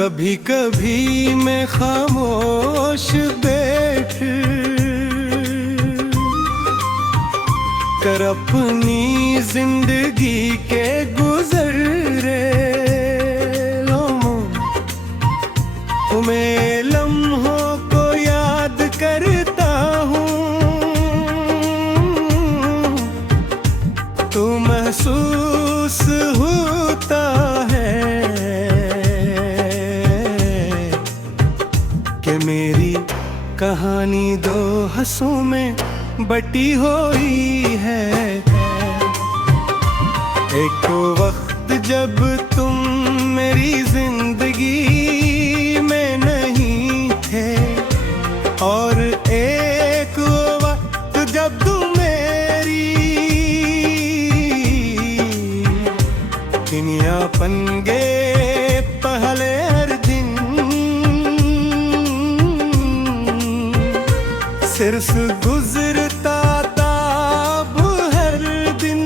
कभी कभी मैं खामोश बैठ कर अपनी जिंदगी के गुजरे मैं लम्हों को याद करता हूँ तो महसूस होता है कि मेरी कहानी दो हंसों में बटी हुई है। एक वक्त जब तुम मेरी जिंदगी में नहीं थे और एक वक्त जब तुम मेरी दुनिया बन गए पहले हर दिन सिर्फ गुजरता था अब हर दिन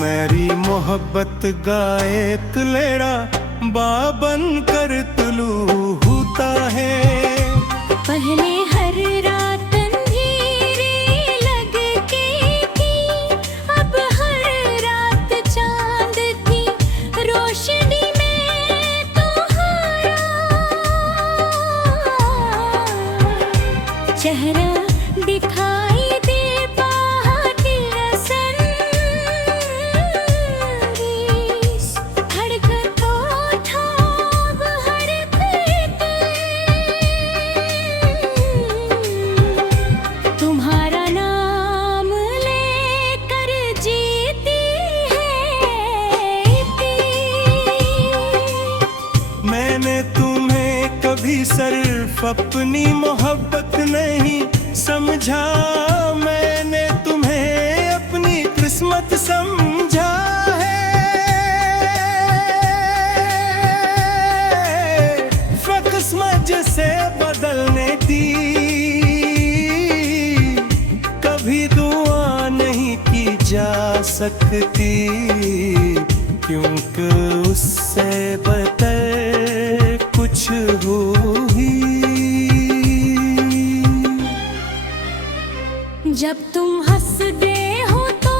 मेरी मोहब्बत गाए तुलेरा बाबन कर तुलू होता है। पहले हर रात अंधेरी लगती थी अब हर रात चांद की रोशनी में तुम्हारा चेहरा दिखाई दे बाकी रसन धड़कन तो था हर तुम्हारा नाम लेकर जीती है। मैंने तुम्हें कभी सिर्फ अपनी मोहब्बत नहीं समझा मैंने तुम्हें अपनी किस्मत समझा है। किस्मत से बदलने दी कभी दुआ नहीं की जा सकती क्योंकि उससे बेहतर कुछ हो ही। जब तुम हंसते हो तो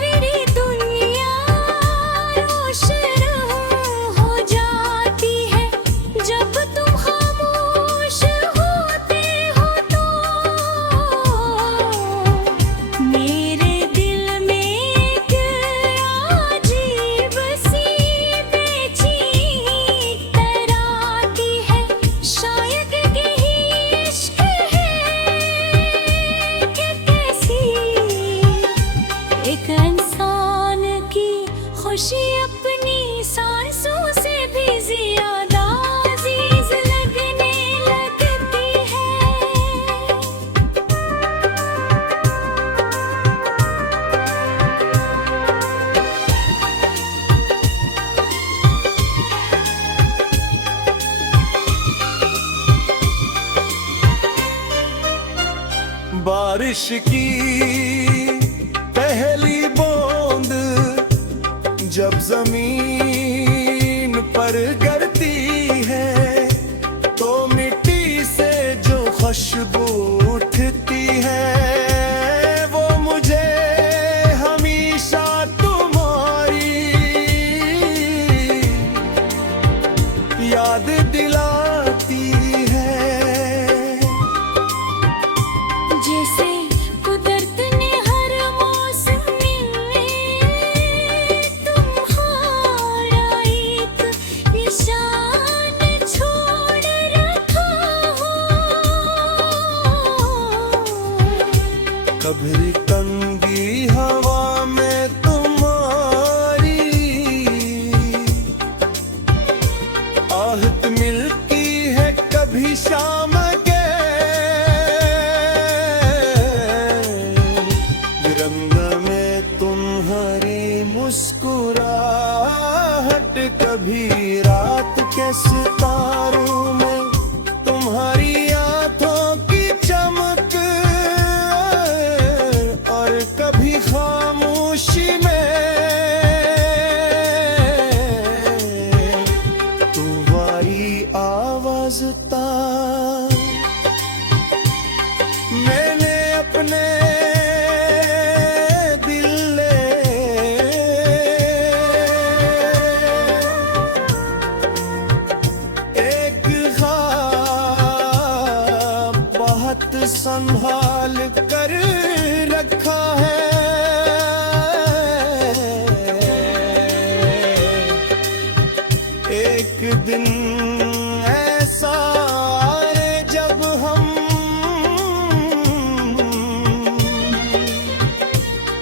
मेरी दुनिया रोशन हो जाती है जब तुम खामोश होते हो तो मेरे दिल में एक अजीब सी बेचैनी तराती है। शायद यही इश्क है कि कैसी एक इंसान की खुशी अपनी सांसों से भी ज्यादा अजीज लगने लगती है। बारिश की पहली बूंद जब जमीन पर गिरती है तो मिट्टी से जो खुशबू उठती है वो मुझे हमेशा तुम्हारी याद दिलाती है। जैसे कुदरत ने हर मौसम में तुम्हारा एक निशान छोड़ रखा हो। कभी कंगी हवा में तुम्हारी आहट मिलती है कभी शाम के रंग में तुम्हारी मुस्कुराहट कभी रात के सितारों में तुम्हारी आंखों की चमक और कभी खामोशी में एक दिन ऐसा आए जब हम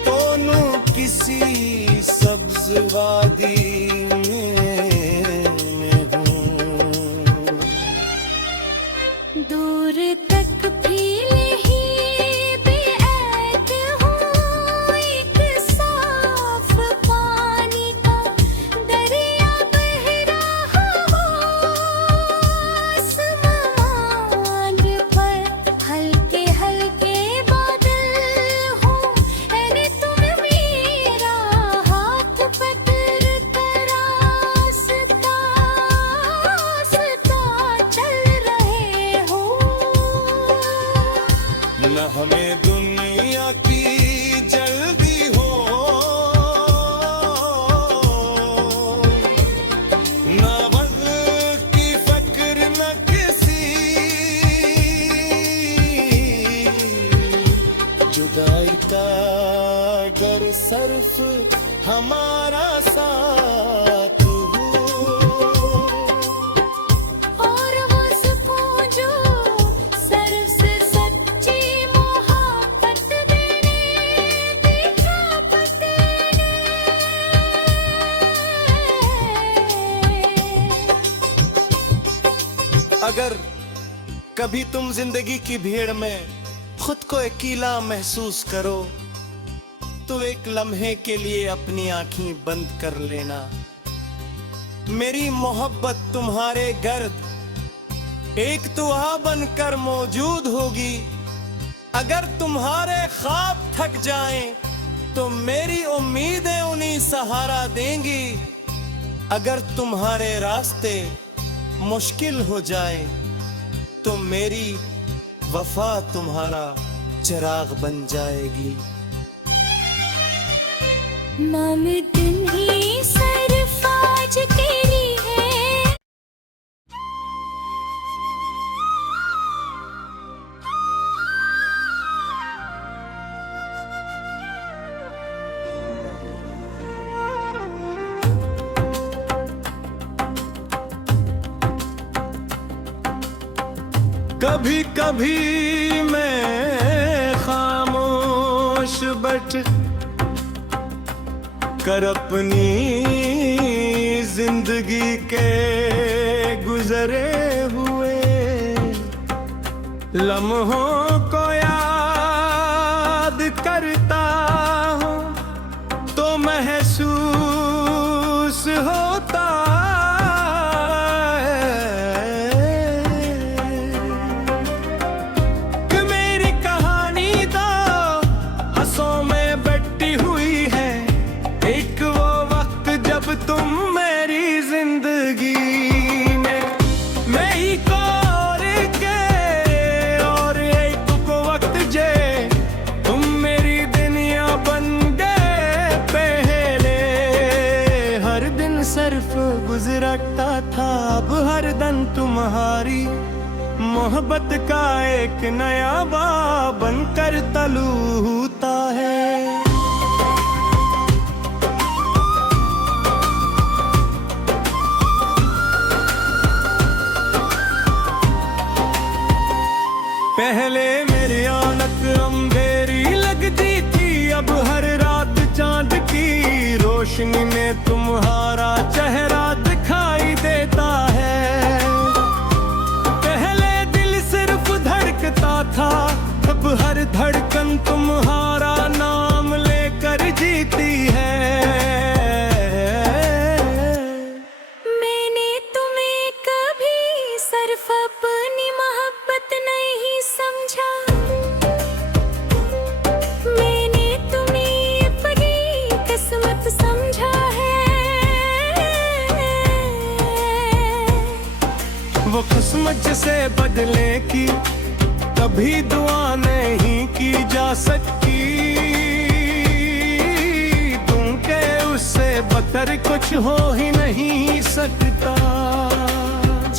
दोनों किसी सब्ज वादी में हों। दूर तक फीले ही बेअद हो, एक साफ पानी का दरिया बह रहा हो। आसमान पर हल्के हल्के बादल हो, यानी तुम मेरा हाथ पकड़ कर रास्ता चल रहे हो। न हमें दुनिया की जल्दी हो, न वक्त की फिक्र न किसी, जुदाई का डर सिर्फ हमारा साथ हो। और वो सुकून जो सर्व से सच्ची मोहब्बत देने दिखा पते ने। अगर कभी तुम जिंदगी की भीड़ में खुद को अकेला महसूस करो तो एक लम्हे के लिए अपनी आंखें बंद कर लेना। मेरी मोहब्बत तुम्हारे गर्द एक दुआ बनकर मौजूद होगी। अगर तुम्हारे ख्वाब थक जाएं तो मेरी उम्मीदें उन्हें सहारा देंगी। अगर तुम्हारे रास्ते मुश्किल हो जाए तो मेरी वफा तुम्हारा चिराग बन जाएगी। नाम दिन ही सिर्फ आज के लिए है। कभी कभी मैं खामोश बैठ कर अपनी जिंदगी के गुजरे हुए लम्हों को याद करता हूँ तो महसूस होता कि मेरी कहानी तो हंसों में बटी हुई है। एक वो वक्त जब तुम मेरी जिंदगी में मैं ही और के और एक को वक्त जे तुम मेरी दुनिया बन गए पहले। हर दिन सिर्फ गुजरता था अब हर दिन तुम्हारी मोहब्बत का एक नया बाब बनकर तलूता है। पहले मेरी आनक अंधेरी लगती थी, अब हर रात चांद की रोशनी में तुम्हारा चेहरा दिखाई देता है। पहले दिल सिर्फ धड़कता था, अब हर धड़कन तुम्हारा नाम लेकर जीती है। मैंने तुम्हें कभी सिर्फ अपनी मोहब्बत नहीं समझा, मैंने तुम्हें अपनी किस्मत समझा है। वो किस्मत जिसे बदले की कभी दुआ नहीं की जा सकती, तुमके उससे बदतर कुछ हो ही नहीं सकता।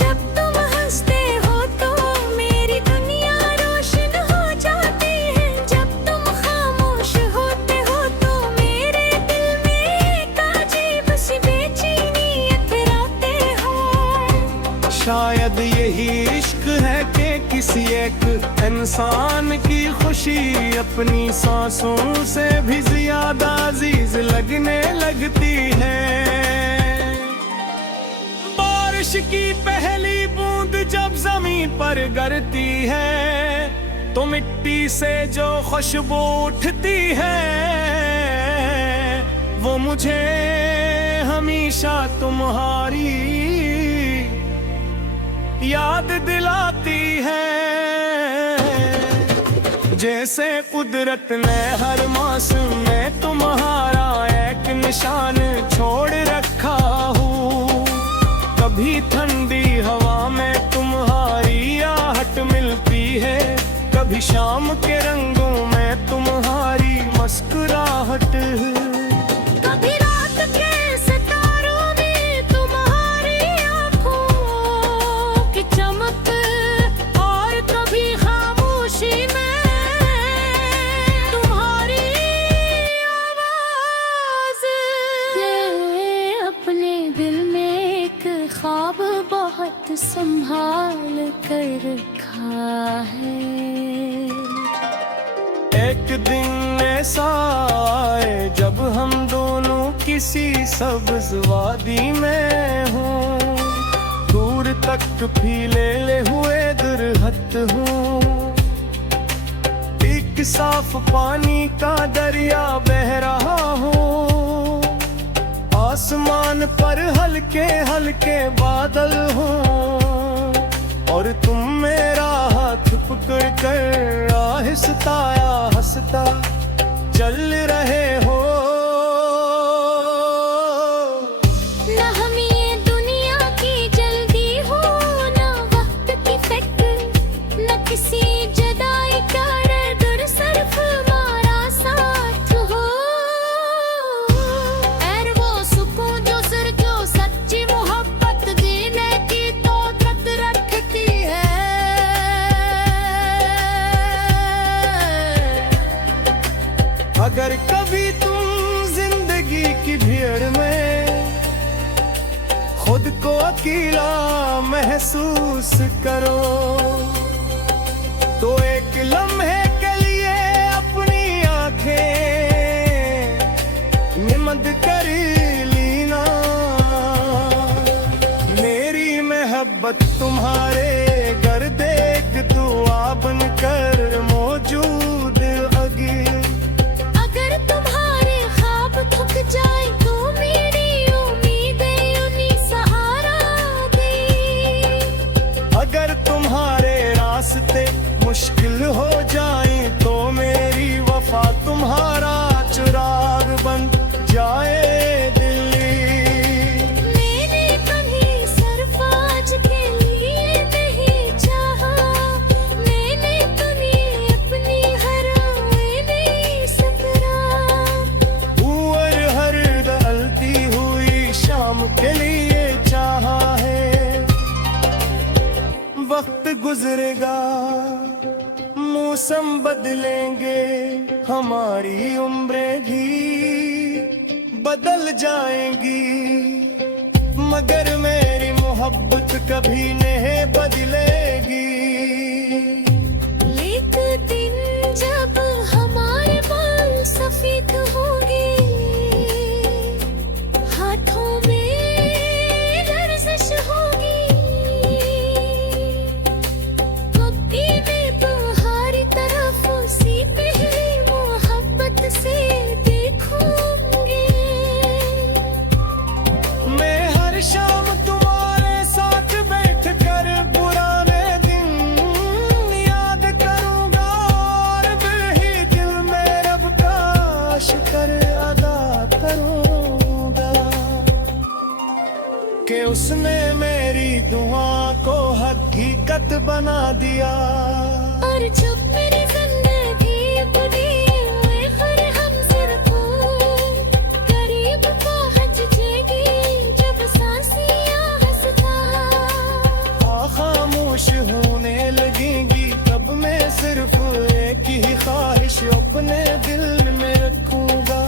जब तुम हंसते हो तो मेरी दुनिया रोशन हो जाती है, जब तुम खामोश होते हो तो मेरे दिल में एक अजीब सी बेचैनी इतराते हो। शायद यही इश्क है कि किसी एक इंसान की खुशी अपनी सांसों से भी ज्यादा अजीज लगने लगती है। बारिश की पहली बूंद जब जमीन पर गिरती है तो मिट्टी से जो खुशबू उठती है वो मुझे हमेशा तुम्हारी याद दिलाती है। जैसे कुदरत ने हर मौसम में तुम्हारा एक निशान छोड़ रखा हो, कभी ठंडी हवा में तुम्हारी आहट मिलती है, कभी शाम के रंगों में तुम्हारी मुस्कुराहट। कभी रात के सितारों में तुम्हारी आँखों की चमक, और कभी खामोशी में तुम्हारी आवाज। ये अपने दिल में एक ख्वाब बहुत संभाल कर रखा है। एक दिन ऐसा आए जब हम दोनों किसी सब्ज वादी में हों, दूर तक फीले हुए दरख्त हों, एक साफ पानी का दरिया बह रहा हो, आसमान पर हल्के हल्के बादल हों, और तुम मेरा हाथ पकड़ कर आहिस्ता हंसता चल रहे हो। न हमें ये दुनिया की जल्दी हो, न वक्त की फिक्र, न किसी जुदाई का डर, सिर्फ हमारा साथ हो। और वो सुकून जो सिर जो सच्ची मोहब्बत देने की तौक़त रखती है। अगर कभी तुम जिंदगी की भीड़ में खुद को अकेला महसूस करो तो एक लम्हे के लिए अपनी आंखें निमद कर लेना। मेरी मोहब्बत तुम्हारे घर देख दुआ बनकर मौजूद अगी। अगर तुम्हारे ख्वाब थक जाए तो मेरी उम्मीदें उन्हीं सहारा दे। अगर तुम्हारे रास्ते मुश्किल हो जाए तो मेरी वफा तुम्हारा चिराग बन जाए दिल्ली। मैंने कभी सिर्फ आज के लिए नहीं चाहा, मैंने तुम्हें अपनी हर में सकरा। ऊर हर ढलती हुई शाम के लिए चाहा है। वक्त गुजरेगा मौसम बदलेंगे, हमारी उम्रें भी बदल जाएंगी, मगर मेरी मोहब्बत कभी नहीं बदलेगी। एक दिन जब हमारे बाल सफेद होंगे, हाथों में लर्जिश होगी, कभी भी तुम्हारी तरफ उसी पहली मोहब्बत से देखूंगी। मैं हर शाम तुम्हारे साथ बैठकर पुराने दिन याद करूंगा, और वही दिल में रब का शुक्र अदा करूंगा कि उसने मेरी दुआ को हकीकत बना दिया। और जब मेरी जिंदगी बुरी हुई फिर हम सिर को करीब पहुंच जाएगी, जब सांसियां हंसता खामोश होने लगेंगी, तब मैं सिर्फ एक ही ख्वाहिश अपने दिल में रखूंगा,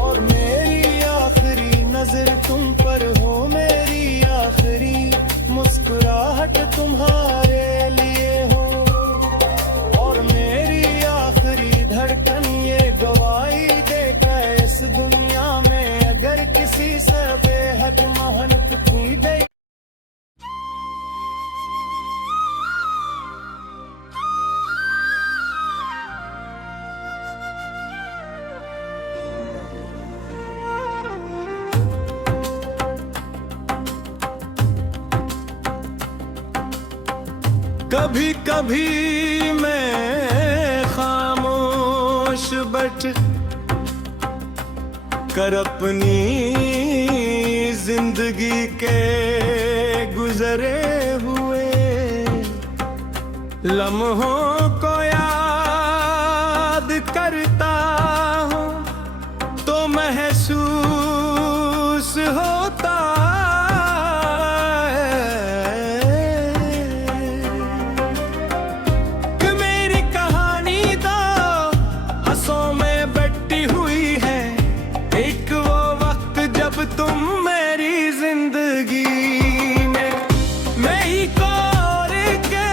और मेरी आखिरी नजर तुम पर हो, मेरी आखिरी कभी कभी मैं खामोश बैठ कर अपनी जिंदगी के गुजरे हुए लम्हों को याद करता हूँ तो महसूस होता कि मेरी कहानी तो हंसों में बटी हुई है। एक वो वक्त जब तुम मेरी जिंदगी में मैं ही और के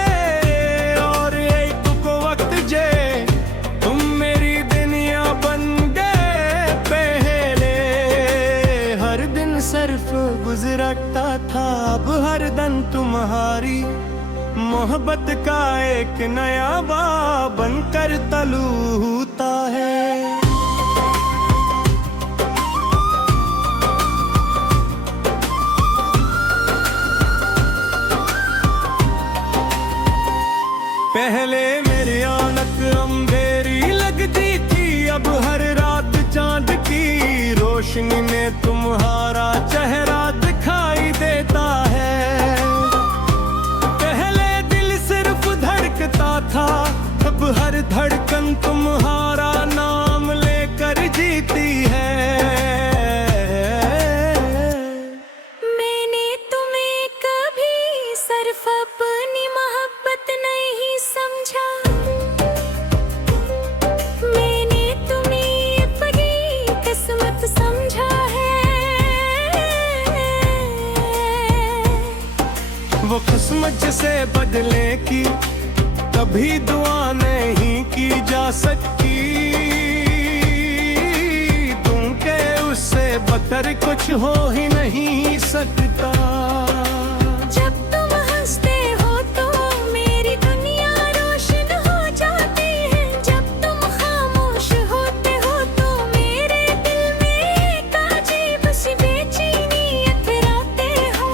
और एक को वक्त जे तुम मेरी दुनिया बन गए पहले। हर दिन सिर्फ गुजरता था अब हर दिन तुम्हारी मोहब्बत का एक नया बाब बनकर तलूता है। पहले मेरी आनक अंधेरी लगती थी अब हर रात चांद की रोशनी में तुम्हारा चेहरा दिखाई देता है। पहले दिल सिर्फ धड़कता था अब हर धड़कन तुम्हारा नाम लेकर जीती है। मैंने तुम्हें कभी सिर्फ अपनी मोहब्बत नहीं समझा, मैंने तुम्हें अपनी किस्मत समझा है। वो किस्मत जिसे बदले की कभी दुआ नहीं की जा सकती, तुम के उससे बदतर कुछ हो ही नहीं सकता। जब तुम हंसते हो तो मेरी दुनिया रोशन हो जाती है, जब तुम खामोश होते हो तो मेरे दिल में एक अजीब सी बेचैनी अतराते हो।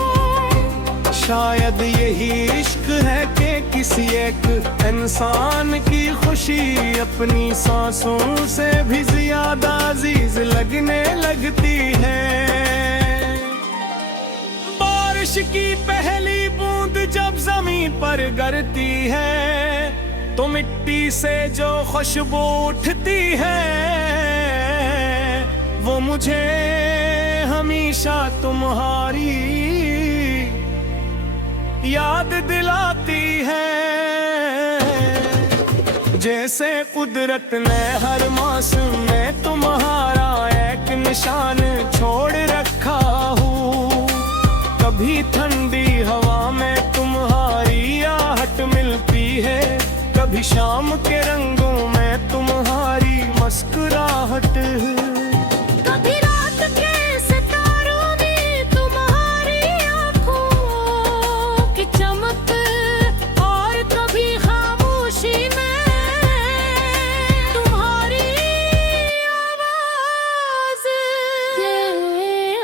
शायद यही इश्क है कि किसी एक इंसान की खुशी अपनी सांसों से भी ज्यादा अजीज लगने लगती है। बारिश की पहली बूंद जब जमीन पर गिरती है तो मिट्टी से जो खुशबू उठती है वो मुझे हमेशा तुम्हारी याद दिलाती है। जैसे कुदरत ने हर मौसम में तुम्हारा एक निशान छोड़ रखा हो, कभी ठंडी हवा में तुम्हारी आहट मिलती है, कभी शाम के रंगों में तुम्हारी मुस्कुराहट। कभी रात के सितारों में तुम्हारी आँखों की चमक और कभी खामोशी में तुम्हारी आवाज। ये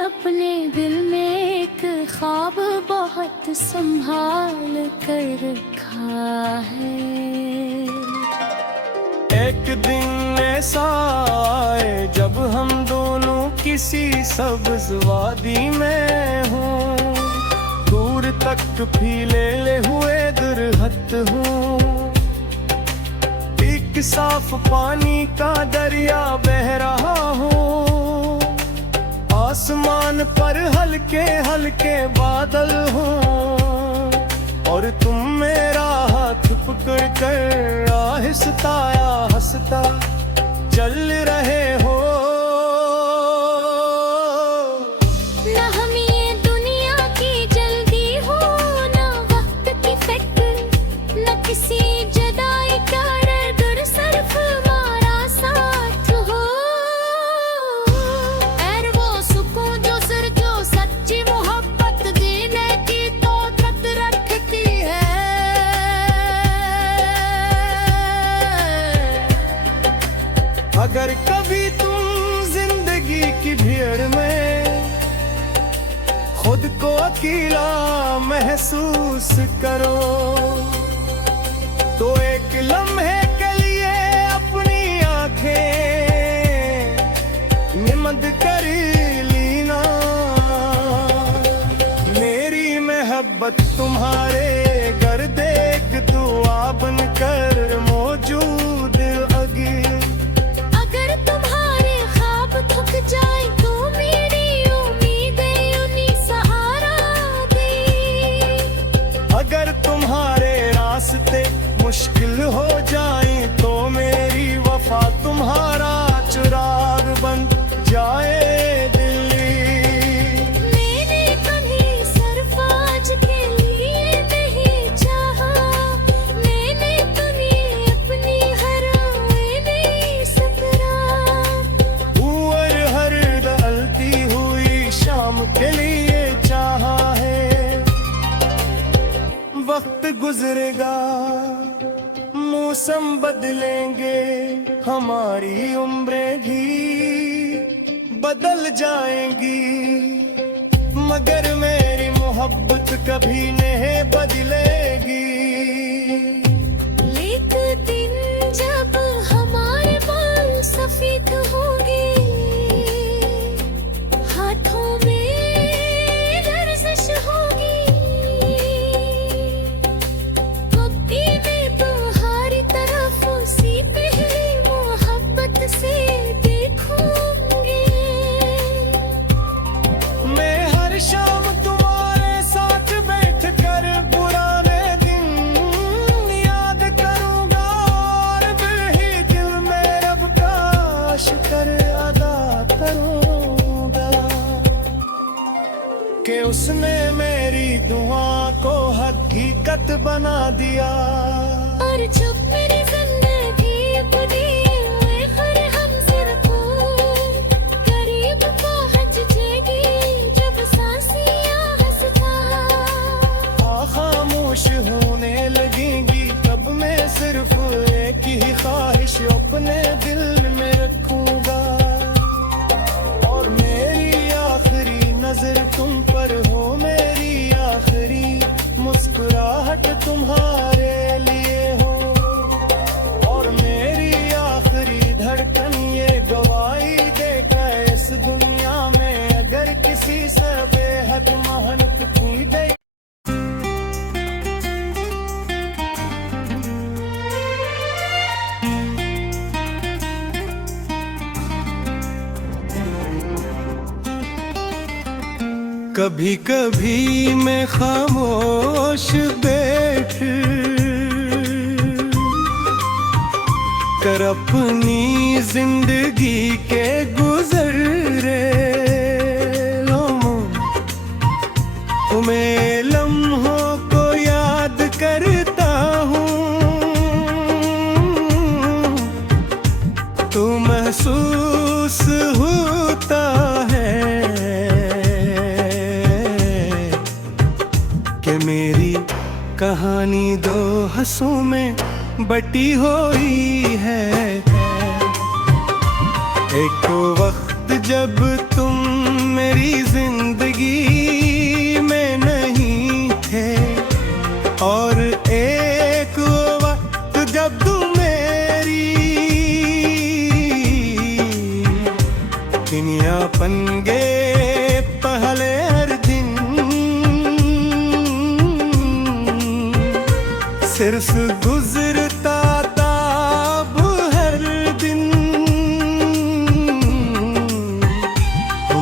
अपने दिल में एक ख्वाब बहुत संभाल कर रखा है। एक दिन ऐसा आए जब हम दोनों किसी सब्ज वादी में हों, दूर तक फीले हुए दुरहत हों, एक साफ पानी का दरिया बह रहा हो, आसमान पर हल्के हल्के बादल हों और तुम मेरा हाथ पकड़ कर आहिस्ता हंसता चल रहे हो। न हम ये दुनिया की जल्दी हो, न वक्त की फिक्र, न किसी जुदाई का डर, सिर्फ हमारा साथ हो। और वो सुकून जो सिर जो सच्ची मोहब्बत देने की तौक़त रखती है। अगर कभी तुम जिंदगी की भीड़ में खुद को अकेला महसूस करो तो एक लम्हे के लिए अपनी आंखें निमद कर लीना। मेरी मोहब्बत तुम्हारे घर देख दुआ बनकर मौजूद अगी। अगर तुम्हारे ख्वाब थक जाए तो मेरी उम्मीदें उन्हीं सहारा दे। अगर तुम्हारे रास्ते मुश्किल हो जाए तो मेरी वफा तुम्हारा चिराग बन जाए दिल्ली। मैंने कभी सरफाज के लिए नहीं चाहा, मैंने तुम्हें अपनी हर नहीं सकरा। ऊर हर दलती हुई शाम के लिए चाहा है। वक्त गुजरेगा, मौसम बदलेंगे, हमारी उम्रें भी बदल जाएंगी, मगर मेरी मोहब्बत कभी नहीं बदलेगी। एक दिन जब हमारे बाल सफेद होंगे, हाथों में लर्जिश होगी, कभी भी तुम्हारी तरफ उसी पहली मोहब्बत से देखूंगी। मैं हर शाम तुम्हारे साथ बैठकर पुराने दिन याद करूंगा, और भी दिल में रब का शुक्र अदा करूंगा कि उसने मेरी दुआ को हकीकत बना दिया। और जब मेरी जिंदगी अपनी हर हमसर को करीब पहुंच जाएगी, जब सांसियां हंसता खामोश होने लगेंगी, तब मैं सिर्फ एक ही ख्वाहिश अपने दिल में रखूंगा, और मेरी आखिरी नजर तुम पर हो, मेरी आखिरी मुस्कुराहट तुम्हारे लिए हो, और मेरी आखिरी धड़कन ये गवाही देगा इस दुनिया में, अगर किसी से बेहद मेहनत की दे। कभी कभी मैं खामोश बैठ कर अपनी जिंदगी के गुजरे मैं लम्हों को याद करता हूँ, तो महसूस होता है कि मेरी कहानी दो हंसों में बटी हुई है। एक वक्त जब तुम मेरी जिंदगी में नहीं थे, और एक वक्त जब तुम मेरी दुनिया बन गए पहले हर दिन, सिर्फ गुजरता था अब हर दिन,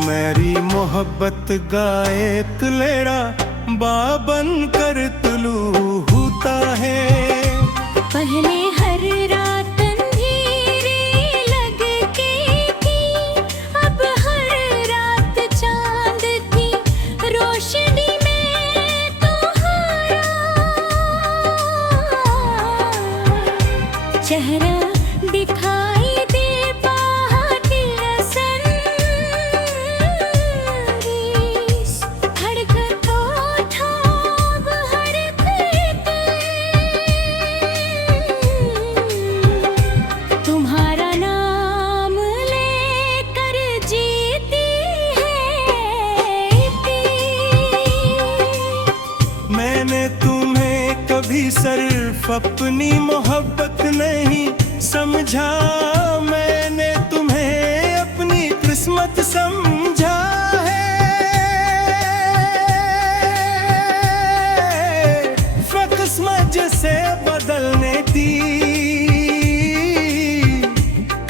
मेरी मोहब्बत गाए तुलेरा बाबन कर तुलू होता है। पहले हर रात अंधेरे लगती थी, अब हर रात चांद की रोशनी में तुम्हारा चेहरा दिखाई दे पाती रसन, धड़कन तो ठाब हर तुम्हारा नाम लेकर जीती है। मैंने तुम्हें कभी सिर्फ सिर्फ अपनी मोहब्बत नहीं समझा, मैंने तुम्हें अपनी किस्मत समझा है। किस्मत जिसे बदलने दी,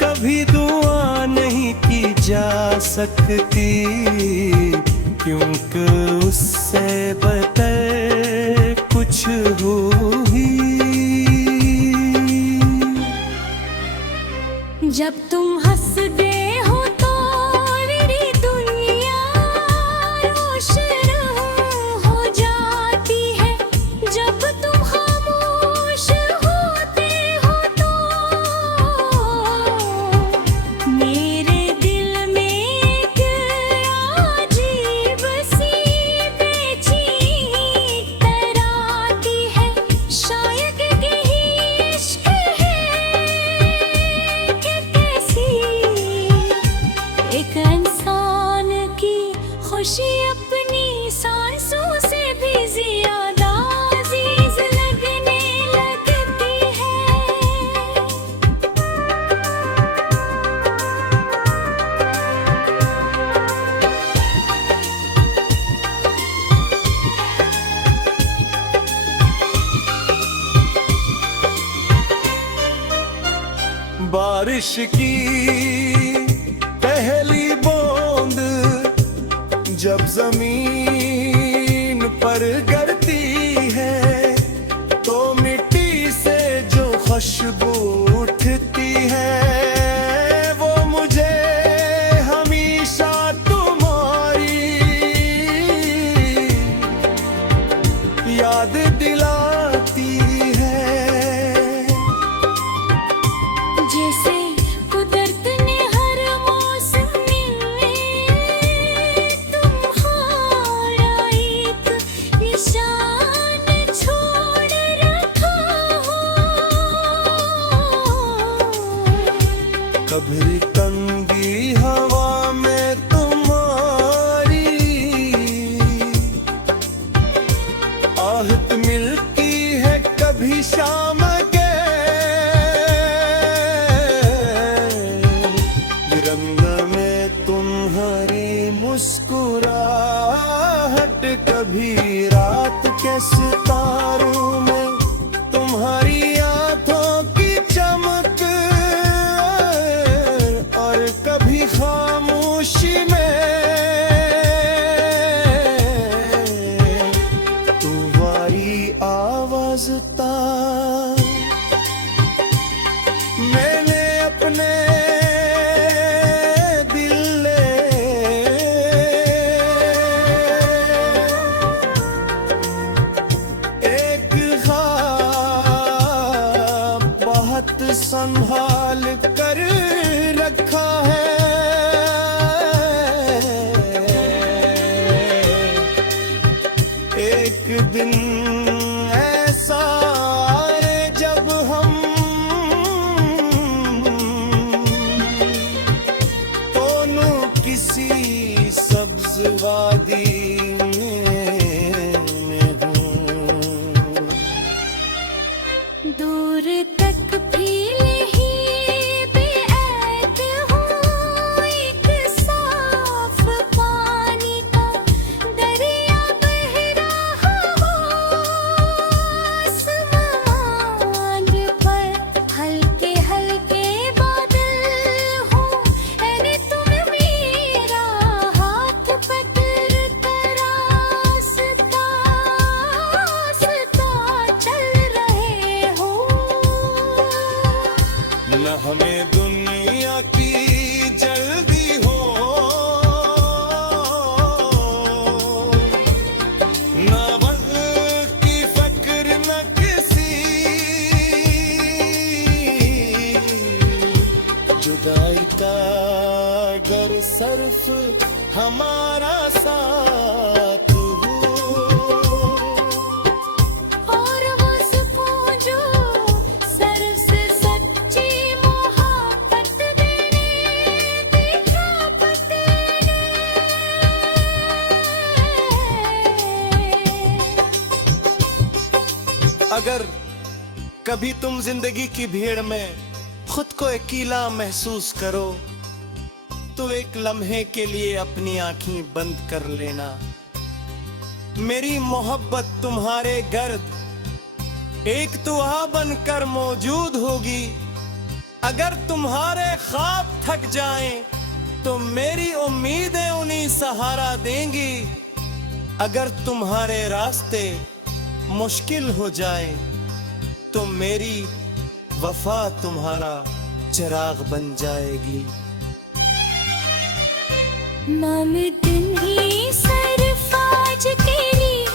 कभी दुआ नहीं की जा सकती, क्योंकि उससे बेहतर कुछ हुई। जब तुम हंसते हो तो मेरी दुनिया रोशन हो जाती है, जब तुम खामोश होते हो तो मेरे दिल में एक अजीब सी बेचैनी तराती है। शायद यही इश्क है कि कैसी एक इंसान की खुशी अपनी सांसों से भी ज्यादा अजीज लगने लगती है। बारिश की पहली बूंद जब जमीन पर गिरती है, तो मिट्टी से जो खुशबू उठती है, वो मुझे हमेशा तुम्हारी याद दिलाती है। जैसे कुदरत ने हर मौसम में तुम्हारा एक निशान छोड़ रखा हो। कभी तंगी हवा में तुम्हारी आहट मिलती है, कभी शाम के रंग में तुम्हारी मुस्कुराहट, कभी रात के सितारों में तुम्हारी आंखों की चमक, और कभी खामोशी में तुम्हारी आवाज ता। मैंने अपने संभाल कर रखा है। एक दिन ऐसा आए जब हम दोनों किसी सब्ज वादी में हों। दूर तक फील ही बेअत हूँ, एक साफ पानी का दरिया बह रहा हो। आसमान पर हल्के हल्के बादल हो, यानी तुम मेरा हाथ पकड़ कर रास्ता चल रहे हो। न हमें दुनिया की जल्दी हो, न वक्त की फिक्र न किसी, जुदाई का अगर सिर्फ हमारा साथ हो। और वो सुकून जो सर से सच्ची मोहब्बत देने दिखा पते ने। अगर कभी तुम जिंदगी की भीड़ में खुद को अकेला महसूस करो तो एक लम्हे के लिए अपनी आंखें बंद कर लेना। मेरी मोहब्बत तुम्हारे गर्द एक दुआ बनकर मौजूद होगी। अगर तुम्हारे ख्वाब थक जाएं तो मेरी उम्मीदें उन्हें सहारा देंगी। अगर तुम्हारे रास्ते मुश्किल हो जाएं तो मेरी वफा तुम्हारा चिराग बन जाएगी। नाम दिन ही सरफाज के लिए